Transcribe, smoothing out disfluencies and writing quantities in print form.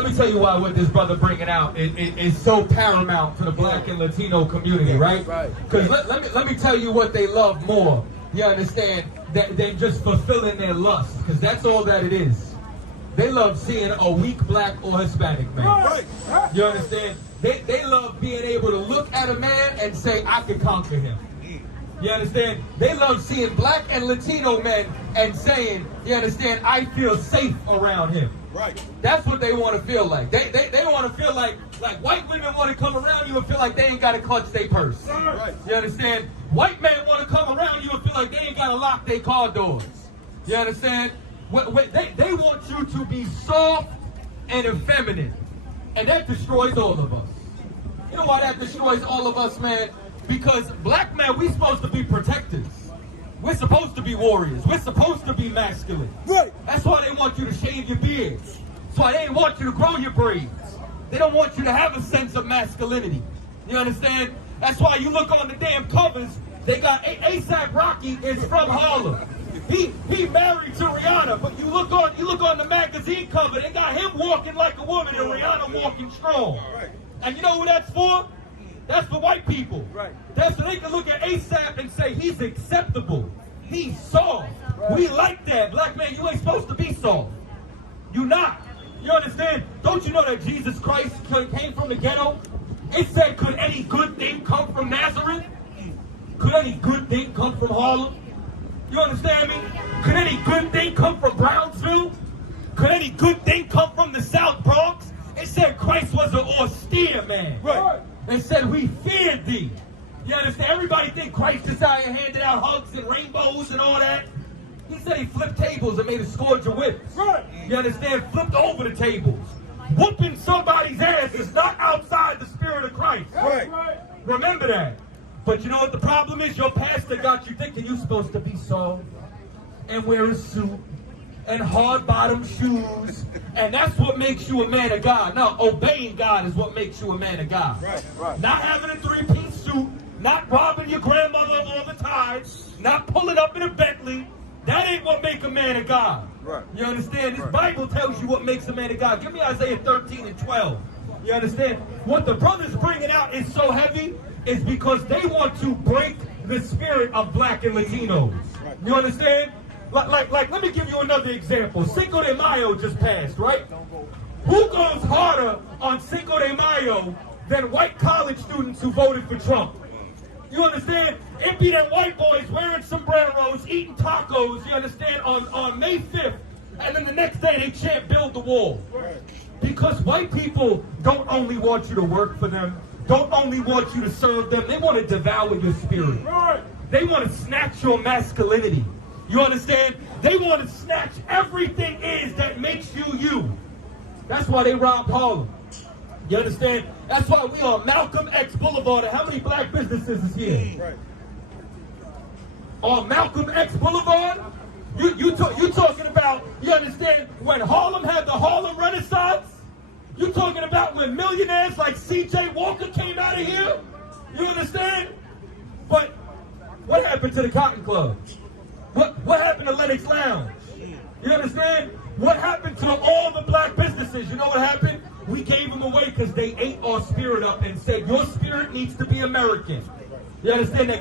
let me tell you why what this brother bringing out is so paramount to the Black and Latino community, right? Because let me tell you what they love more, you understand, than just fulfilling their lust, because that's all that it is. They love seeing a weak black or Hispanic man. You understand? They love being able to look at a man and say, I can conquer him. You understand? They love seeing Black and Latino men and saying, you understand, I feel safe around him. Right. That's what they want to feel like. They want to feel like white women want to come around you and feel like they ain't got to clutch their purse. Right. You understand? White men want to come around you and feel like they ain't got to lock their car doors. You understand? They want you to be soft and effeminate. And that destroys all of us. You know why that destroys all of us, man? Because black men, we supposed to be protectors. We're supposed to be warriors. We're supposed to be masculine. Right. That's why they want you to shave your beards. That's why they ain't want you to grow your braids. They don't want you to have a sense of masculinity. You understand? That's why you look on the damn covers, they got A$AP Rocky is from Harlem. He married to Rihanna, but you look on the magazine cover, they got him walking like a woman and Rihanna walking strong. Right. And you know who that's for? That's for white people. Right. That's so they can look at A$AP and say, he's acceptable. He's soft. Right. We like that. Black man, you ain't supposed to be soft. You not. You understand? Don't you know that Jesus Christ came from the ghetto? It said, could any good thing come from Nazareth? Could any good thing come from Harlem? You understand me? Could any good thing come from Brownsville? Could any good thing come from the South Bronx? It said Christ was an austere man. Right. They said, we feared thee. You understand? Everybody think Christ just out here handed out hugs and rainbows and all that. He said he flipped tables and made a scourge of whips. Right. You understand? Flipped over the tables. Whooping somebody's ass is not outside the spirit of Christ. Right. Remember that. But you know what the problem is? Your pastor got you thinking you're supposed to be soft and wear a suit and hard-bottom shoes, and that's what makes you a man of God. No, obeying God is what makes you a man of God. Right. Not having a three-piece suit, not robbing your grandmother of all the time, not pulling up in a Bentley. That ain't what makes a man of God. Right. You understand? This Bible tells you what makes a man of God. Give me Isaiah 13 and 12. You understand? What the brothers bringing out is so heavy is because they want to break the spirit of Black and Latinos. Right. You understand? Like, let me give you another example. Cinco de Mayo just passed, right? Who goes harder on Cinco de Mayo than white college students who voted for Trump? You understand? It be them white boys wearing sombreros, eating tacos, you understand, on May 5th. And then the next day they chant build the wall. Because white people don't only want you to work for them, don't only want you to serve them, they want to devour your spirit. They want to snatch your masculinity. You understand? They want to snatch everything is that makes you you. That's why they robbed Harlem. You understand? That's why we on Malcolm X Boulevard. And how many black businesses is here? Right. On Malcolm X Boulevard? You talking about, you understand, when Harlem had the Harlem Renaissance? You talking about when millionaires like C.J. Walker came out of here? You understand? But what happened to the Cotton Club? What happened to Lennox Lounge? You understand? What happened to all the black businesses? You know what happened? We gave them away because they ate our spirit up and said, your spirit needs to be American. You understand that?